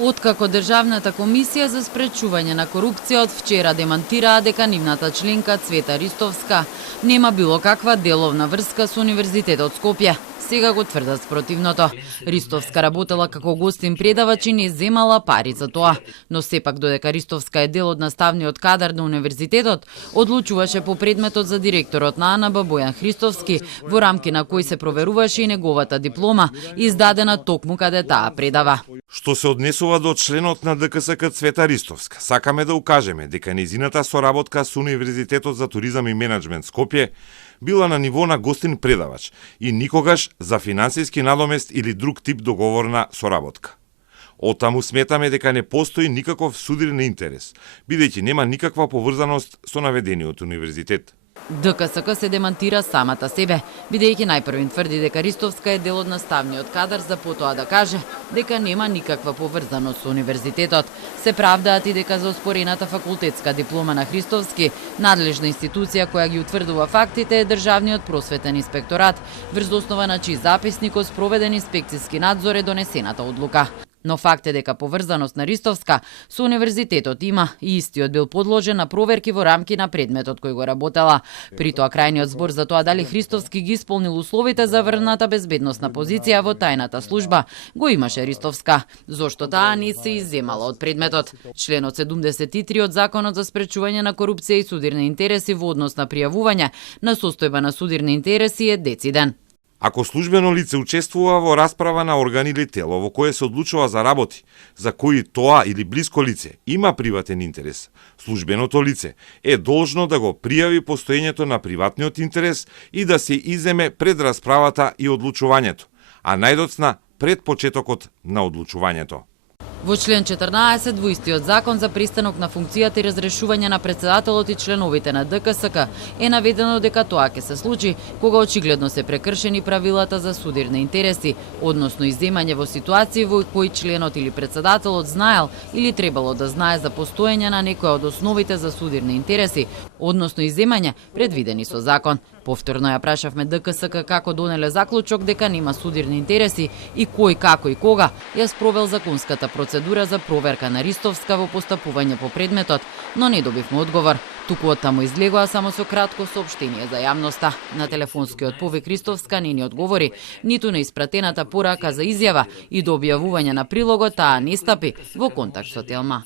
Откако Државната комисија за спречување на корупција од вчера демантираа дека нивната членка Цвета Ристовска нема било каква деловна врска со Универзитетот Скопје, сега го тврдат спротивното. Ристовска работела како гостин предавач и не земала пари за тоа, но сепак додека Ристовска е дел од наставниот кадар на универзитетот, одлучуваше по предметот за директорот на АНБ Бојан Христовски, во рамки на кој се проверуваше и неговата диплома, издадена токму каде таа предава. Што се однесува до членот на ДКСК Цвета Ристовска, сакаме да укажеме дека нејзината соработка со Универзитетот за туризам и менеджмент Скопје била на ниво на гостин предавач и никогаш за финансиски надомест или друг тип договорна соработка. Оттаму сметаме дека не постои никаков судирен интерес, бидејќи нема никаква поврзаност со наведениот универзитет. ДКСК се демантира самата себе, бидејќи најпрвин тврди дека Ристовска е дел од наставниот кадар, за потоа да каже дека нема никаква поврзаност со универзитетот. Се правдаат и дека за оспорената факултетска диплома на Христовски, надлежна институција која ги утврдува фактите е Државниот просветен инспекторат, врз основа на чиј записник од спроведен инспекцијски надзор е донесената одлука. Но факт е дека поврзаност на Ристовска со универзитетот има и истиот бил подложен на проверки во рамки на предметот кој го работела. При тоа крајниот збор за тоа дали Христовски ги исполнил условите за врната безбедносна позиција во тајната служба го имаше Ристовска, зошто таа не се изземала од предметот. Членот 73 од Законот за спречување на корупција и судирни интереси во однос на пријавување на состојба на судирни интереси е дециден. Ако службено лице учествува во расправа на орган или тело во кое се одлучува за работи, за кои тоа или блиско лице има приватен интерес, службеното лице е должно да го пријави постоењето на приватниот интерес и да се иземе пред расправата и одлучувањето, а најдоцна пред почетокот на одлучувањето. Во член 14 во истиот закон за престанок на функцијата и разрешување на председателот и членовите на ДКСК е наведено дека тоа ќе се случи кога очигледно се прекршени правилата за судирни интереси, односно изземање во ситуации во кои членот или председателот знаел или требало да знае за постоење на некоја од основите за судирни интереси, односно изземање предвидени со закон. Повторно ја прашавме ДКСК како донеле заклучок дека нема судирни интереси и кој, како и кога ја спровел законската процедура за проверка на Ристовска во постапување по предметот, но не добивме одговор. Туку оттаму излегоа само со кратко соопштение за јавноста. На телефонскиот повик Ристовска не ни одговори, ниту на испратената порака за изјава и до објавување на прилогот таа не стапи во контакт со Телма.